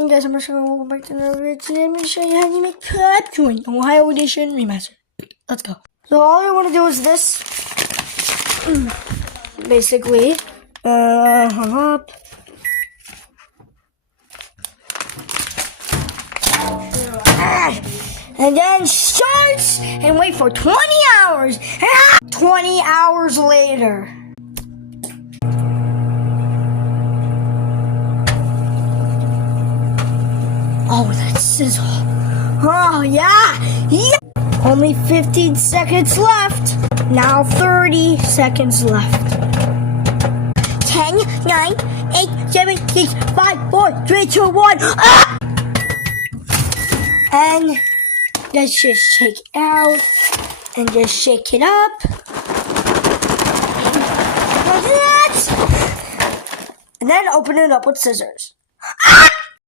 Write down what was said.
Hey guys, I'm just gonna welcome back to another video. Today I'm gonna show you how to make Pep Joint Ohio Edition Remastered. Let's go. So all you wanna do is this. Basically, hung up. And then starts and wait for 20 hours. 20 hours later. Oh, that sizzle. Oh, yeah. Only 15 seconds left. Now 30 seconds left. 10, 9, 8, 7, 6, 5, 4, 3, 2, 1. Ah! And let's just shake it out. And just shake it up. Like that. And then open it up with scissors. Ah!